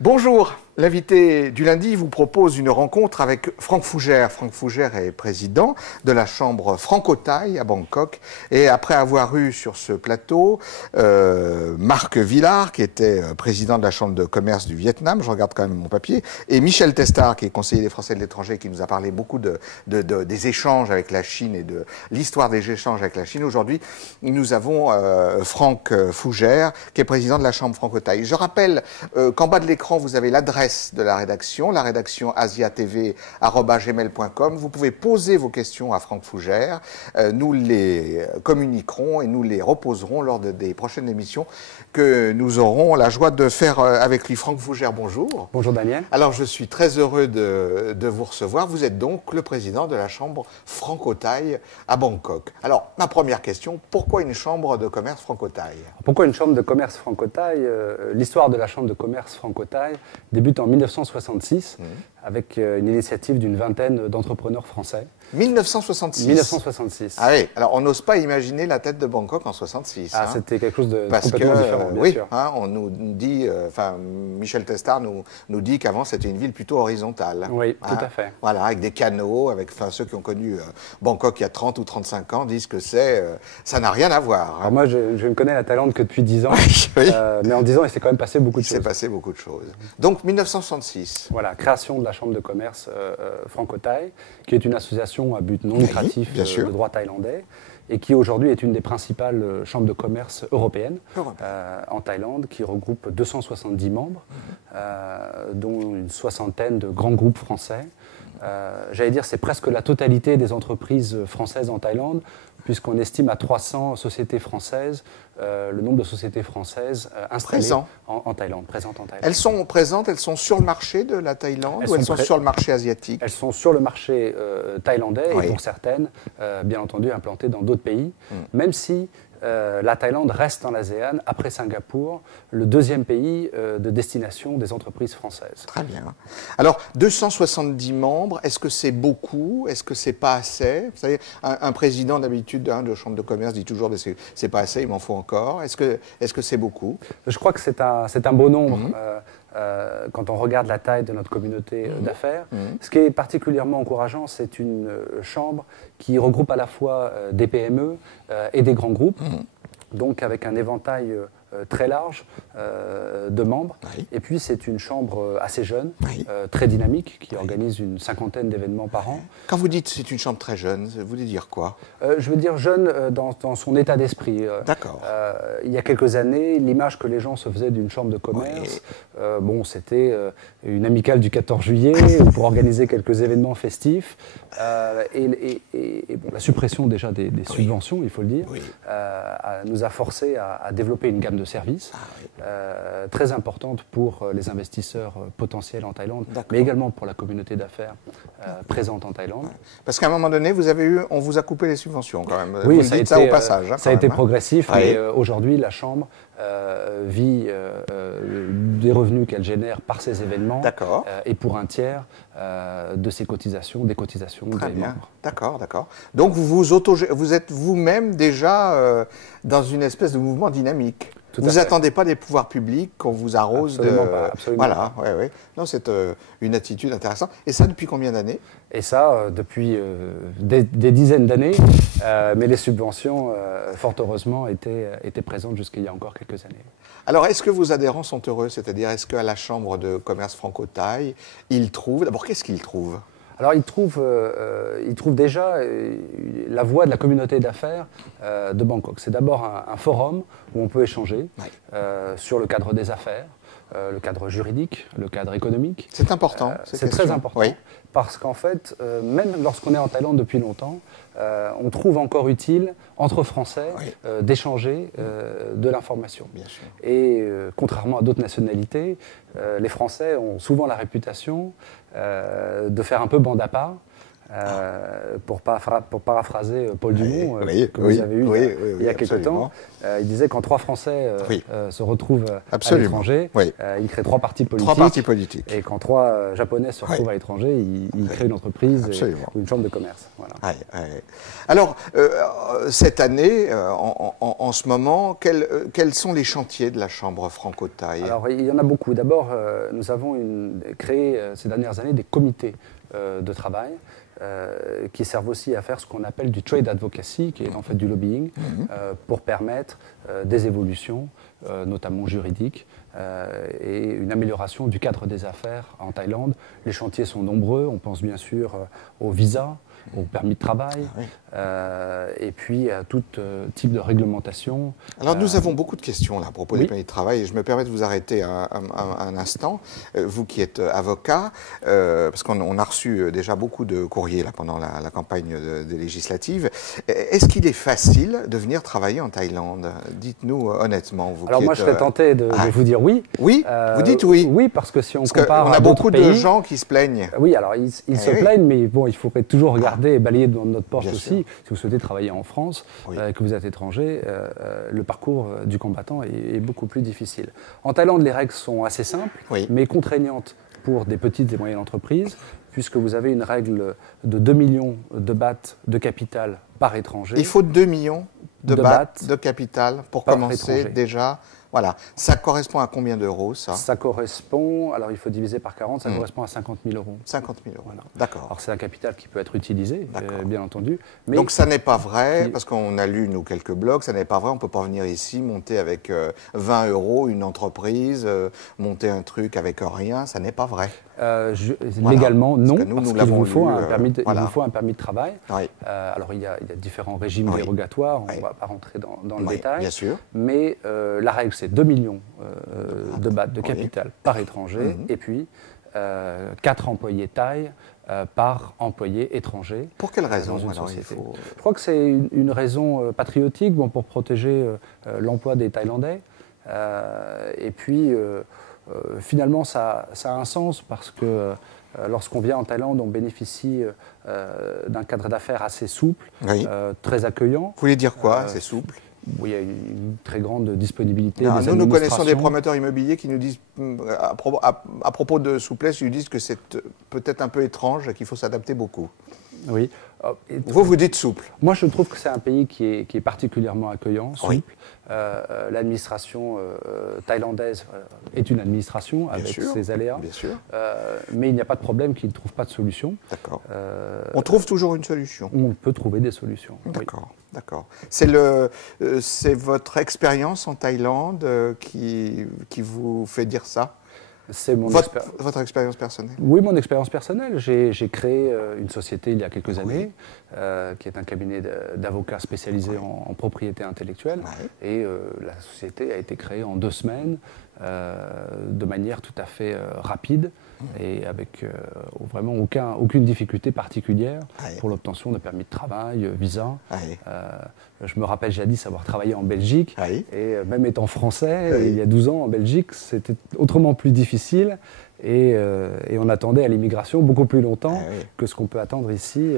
Bonjour, l'invité du lundi vous propose une rencontre avec Franck Fougère. Franck Fougère est président de la chambre franco-thaï à Bangkok. Et après avoir eu sur ce plateau Marc Villard, qui était président de la chambre de commerce du Vietnam, je regarde quand même mon papier, et Michel Testard, qui est conseiller des Français de l'étranger, qui nous a parlé beaucoup des échanges avec la Chine et de l'histoire des échanges avec la Chine. Aujourd'hui, nous avons Franck Fougère, qui est président de la chambre franco-thaï. Je rappelle qu'en bas de l'écran, vous avez l'adresse de la rédaction asiatv@gmail.com. Vous pouvez poser vos questions à Franck Fougère. Nous les communiquerons et nous les reposerons lors des prochaines émissions que nous aurons la joie de faire avec lui. Franck Fougère, bonjour. Bonjour Daniel. Alors je suis très heureux de vous recevoir. Vous êtes donc le président de la chambre franco-thaï à Bangkok. Alors ma première question, pourquoi une chambre de commerce franco-thaï? Pourquoi une chambre de commerce franco-thaï? L'histoire de la chambre de commerce franco-thaï débute en 1966 avec une initiative d'une vingtaine d'entrepreneurs français. 1966. 1966. Ah oui, alors on n'ose pas imaginer la tête de Bangkok en 66. Ah, c'était quelque chose de complètement différent, bien oui, sûr. On nous dit, Michel Testard nous dit qu'avant c'était une ville plutôt horizontale. Oui, tout à fait. Voilà, avec des canaux, ceux qui ont connu Bangkok il y a 30 ou 35 ans disent que ça n'a rien à voir. Alors moi, je ne connais la Thaïlande que depuis 10 ans, oui. Mais en 10 ans, il s'est quand même passé beaucoup de choses. Il s'est passé beaucoup de choses. Donc 1966. Voilà, création de la chambre de commerce franco-thaï, qui est une association à but non lucratif de droit thaïlandais et qui aujourd'hui est une des principales chambres de commerce européennes en Thaïlande, qui regroupe 270 membres, dont une soixantaine de grands groupes français. J'allais dire, c'est presque la totalité des entreprises françaises en Thaïlande, puisqu'on estime à 300 sociétés françaises le nombre de sociétés françaises installées en Thaïlande, présentes en Thaïlande. Elles sont présentes, elles sont sur le marché de la Thaïlande ou elles sont sur le marché asiatique? Elles sont sur le marché thaïlandais et pour certaines, bien entendu, implantées dans d'autres pays, même si la Thaïlande reste en ASEAN, après Singapour, le deuxième pays de destination des entreprises françaises. Très bien. Alors, 270 membres, est-ce que c'est beaucoup? Est-ce que c'est pas assez? Vous savez, un président d'habitude de chambre de commerce dit toujours « c'est pas assez, il m'en faut encore ». Est-ce que c'est beaucoup? Je crois que c'est un beau nombre. Quand on regarde la taille de notre communauté d'affaires. Ce qui est particulièrement encourageant, c'est une chambre qui regroupe à la fois des PME et des grands groupes, donc avec un éventail très large de membres. Et puis c'est une chambre assez jeune, très dynamique, qui organise une cinquantaine d'événements par an. Quand vous dites c'est une chambre très jeune, vous voulez dire quoi? Je veux dire jeune dans son état d'esprit. D'accord. Il y a quelques années, l'image que les gens se faisaient d'une chambre de commerce, c'était une amicale du 14 juillet pour organiser quelques événements festifs. La suppression déjà des subventions, il faut le dire, nous a forcé à développer une gamme de services très importante pour les investisseurs potentiels en Thaïlande, mais également pour la communauté d'affaires présente en Thaïlande. Parce qu'à un moment donné, on vous a coupé les subventions quand même. Oui, vous dites ça au passage. Ça a été progressif, mais aujourd'hui, la Chambre vit des revenus qu'elle génère par ces événements et pour un tiers de ses cotisations, des cotisations des membres. D'accord, d'accord. Donc vous êtes vous-même déjà dans une espèce de mouvement dynamique. Vous n'attendez pas des pouvoirs publics qu'on vous arrose absolument pas. Ouais. Non, c'est une attitude intéressante. Et ça, depuis combien d'années? Et ça, depuis des dizaines d'années, mais les subventions, fort heureusement, étaient présentes jusqu'il y a encore quelques années. Alors, est-ce que vos adhérents sont heureux? C'est-à-dire, est-ce qu'à la Chambre de commerce franco-thaï, ils trouvent... D'abord, qu'est-ce qu'ils trouvent? Alors, ils trouvent déjà la voix de la communauté d'affaires de Bangkok. C'est d'abord un forum où on peut échanger sur le cadre des affaires, le cadre juridique, le cadre économique. C'est important. C'est très important, parce qu'en fait, même lorsqu'on est en Thaïlande depuis longtemps, on trouve encore utile, entre Français, d'échanger de l'information. Et contrairement à d'autres nationalités, les Français ont souvent la réputation de faire un peu bande à part, Pour paraphraser Paul Dumont, que vous avez eu il y a quelques temps, il disait quand 3 Français se retrouvent à l'étranger, ils créent 3 partis politiques. Et quand 3 Japonais se retrouvent à l'étranger, ils créent une entreprise ou une chambre de commerce. Voilà. Alors, cette année, en ce moment, quels sont les chantiers de la Chambre Franco-Thaï? Alors, il y en a beaucoup. D'abord, nous avons créé ces dernières années des comités de travail qui servent aussi à faire ce qu'on appelle du trade advocacy, qui est en fait du lobbying, pour permettre des évolutions, notamment juridiques, et une amélioration du cadre des affaires en Thaïlande. Les chantiers sont nombreux, on pense bien sûr au visa, au permis de travail, et puis à tout type de réglementation. Alors nous avons beaucoup de questions là, à propos des permis de travail, et je me permets de vous arrêter un instant, vous qui êtes avocat, parce qu'on a reçu déjà beaucoup de courriers là, pendant la campagne des législatives. Est-ce qu'il est facile de venir travailler en Thaïlande? Dites-nous honnêtement. Vous Alors moi je serais tenté de vous dire oui. Oui, vous dites oui. Oui, parce que si on compare on a beaucoup de gens qui se plaignent. Oui, alors ils se plaignent, mais bon, il faudrait toujours regarder et balayer devant notre porte aussi. Si vous souhaitez travailler en France, que vous êtes étranger, le parcours du combattant est beaucoup plus difficile. En Thaïlande, les règles sont assez simples, mais contraignantes pour des petites et moyennes entreprises, puisque vous avez une règle de 2 millions de bahts de capital par étranger. Il faut 2 millions de bahts de capital pour commencer déjà. Voilà. Ça correspond à combien d'euros, ça? Ça correspond, alors il faut diviser par 40, ça correspond à 50 000 euros. 50 000 euros, voilà. D'accord. Alors c'est un capital qui peut être utilisé, bien entendu. Mais donc ça n'est pas vrai, parce qu'on a lu, nous, quelques blogs, ça n'est pas vrai, on ne peut pas venir ici, monter avec 20 euros une entreprise, monter un truc avec rien, ça n'est pas vrai. Légalement, non, parce qu'il vous faut un permis de travail. Alors il y a différents régimes dérogatoires, on ne va pas rentrer dans le détail, bien sûr. Mais la règle c'est 2 millions de bahts de capital par étranger, et puis 4 employés thaïs par employé étranger. Pour quelle raison dans une société. Je crois que c'est une raison patriotique, pour protéger l'emploi des Thaïlandais, et puis finalement, ça a un sens parce que lorsqu'on vient en Thaïlande, on bénéficie d'un cadre d'affaires assez souple, très accueillant. Vous voulez dire quoi, c'est souple? Il y a une très grande disponibilité. Nous connaissons des promoteurs immobiliers qui nous disent, à propos de souplesse, ils nous disent que c'est peut-être un peu étrange et qu'il faut s'adapter beaucoup. Oui. Vous dites souple. Moi, je trouve que c'est un pays qui est particulièrement accueillant, souple. L'administration thaïlandaise est une administration avec ses aléas. Bien sûr. Mais il n'y a pas de problème qui ne trouve pas de solution. D'accord. On trouve toujours une solution. On peut trouver des solutions. D'accord. D'accord. C'est votre expérience en Thaïlande qui vous fait dire ça? C'est votre expérience personnelle? Oui, mon expérience personnelle. J'ai créé une société il y a quelques années, qui est un cabinet d'avocats spécialisé en propriété intellectuelle. Et la société a été créée en 2 semaines, de manière tout à fait rapide et avec vraiment aucune difficulté particulière pour l'obtention de permis de travail, visa. Je me rappelle jadis avoir travaillé en Belgique, et même étant français, il y a 12 ans en Belgique, c'était autrement plus difficile, et on attendait à l'immigration beaucoup plus longtemps que ce qu'on peut attendre ici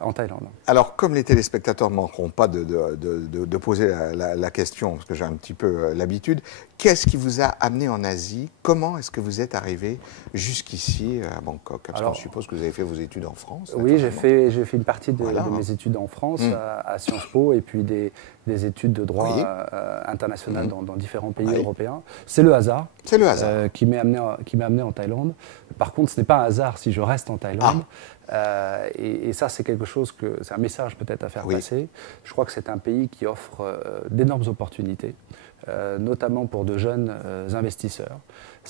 en Thaïlande. Alors, comme les téléspectateurs ne manqueront pas de poser la question, parce que j'ai un petit peu l'habitude, qu'est-ce qui vous a amené en Asie? Comment est-ce que vous êtes arrivé jusqu'ici à Bangkok? Parce que je suppose que vous avez fait vos études en France. Oui, j'ai fait une partie de mes études en France, à Sciences Po, et puis des études de droit international dans différents pays européens. C'est le hasard, qui m'a amené en Thaïlande. Par contre, ce n'est pas un hasard si je reste en Thaïlande. Et ça, c'est quelque chose c'est un message peut-être à faire passer. Je crois que c'est un pays qui offre d'énormes opportunités, notamment pour de jeunes investisseurs.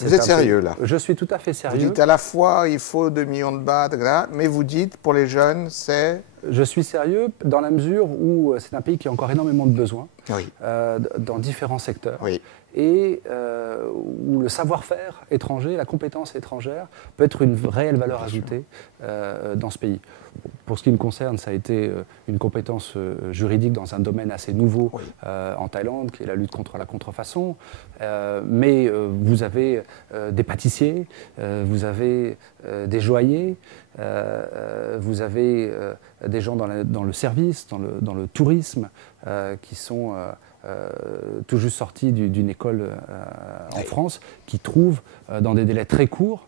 Vous êtes sérieux là? Je suis tout à fait sérieux. Vous dites à la fois il faut 2 millions de bahts, mais vous dites pour les jeunes c'est... Je suis sérieux dans la mesure où c'est un pays qui a encore énormément de besoins dans différents secteurs. Et où le savoir-faire étranger, la compétence étrangère peut être une réelle valeur ajoutée dans ce pays. Pour ce qui me concerne, ça a été une compétence juridique dans un domaine assez nouveau en Thaïlande, qui est la lutte contre la contrefaçon. Mais vous avez des pâtissiers, vous avez des joailliers, vous avez des gens dans le service, dans le tourisme, qui sont tout juste sortis d'une école en France, qui trouvent dans des délais très courts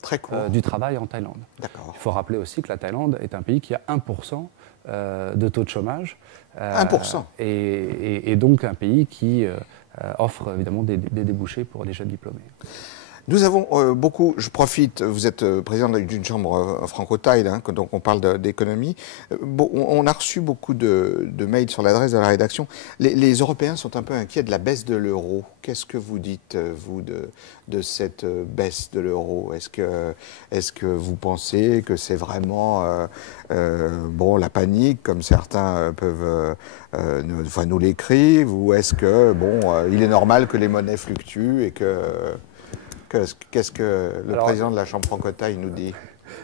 du travail en Thaïlande. Il faut rappeler aussi que la Thaïlande est un pays qui a 1% de taux de chômage. 1%. Et donc un pays qui offre évidemment des débouchés pour les jeunes diplômés. Nous avons beaucoup, je profite, vous êtes président d'une chambre franco-thaï, hein, donc on parle d'économie. On a reçu beaucoup de mails sur l'adresse de la rédaction. Les Européens sont un peu inquiets de la baisse de l'euro. Qu'est-ce que vous dites, vous, de cette baisse de l'euro? Est-ce que vous pensez que c'est vraiment bon, la panique, comme certains peuvent nous l'écrire, ou est-ce que bon, il est normal que les monnaies fluctuent et que... Qu'est-ce que le président de la Chambre franco-thaï nous dit?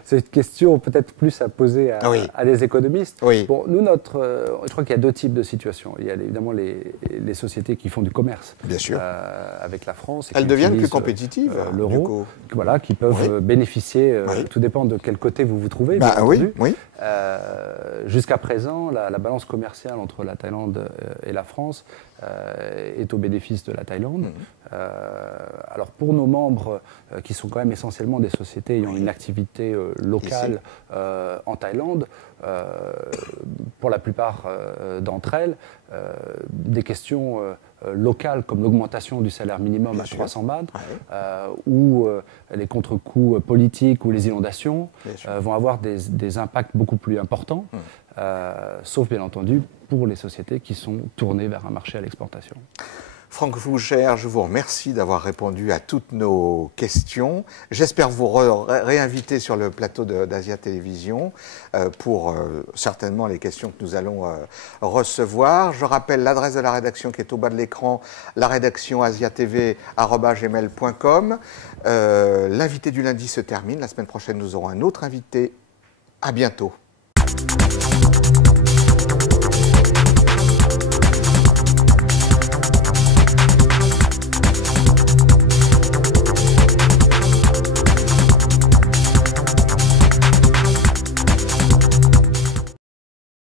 C'est une question peut-être plus à poser à des économistes. Bon, nous, je crois qu'il y a deux types de situations. Il y a évidemment les sociétés qui font du commerce avec la France. Elles deviennent plus compétitives, l'euro, voilà, qui peuvent bénéficier, tout dépend de quel côté vous vous trouvez. Jusqu'à présent, la balance commerciale entre la Thaïlande et la France est au bénéfice de la Thaïlande. Alors pour nos membres, qui sont quand même essentiellement des sociétés ayant une activité locale en Thaïlande, pour la plupart d'entre elles, des questions locales comme l'augmentation du salaire minimum à 300 bahts ou les contre-coups politiques ou les inondations vont avoir des impacts beaucoup plus importants, sauf bien entendu pour les sociétés qui sont tournées vers un marché à l'exportation. Franck Fougère, je vous remercie d'avoir répondu à toutes nos questions. J'espère vous réinviter sur le plateau d'Asia Télévision pour certainement les questions que nous allons recevoir. Je rappelle l'adresse de la rédaction qui est au bas de l'écran, la rédaction asiatv@gmail.com. L'invité du lundi se termine. La semaine prochaine, nous aurons un autre invité. À bientôt.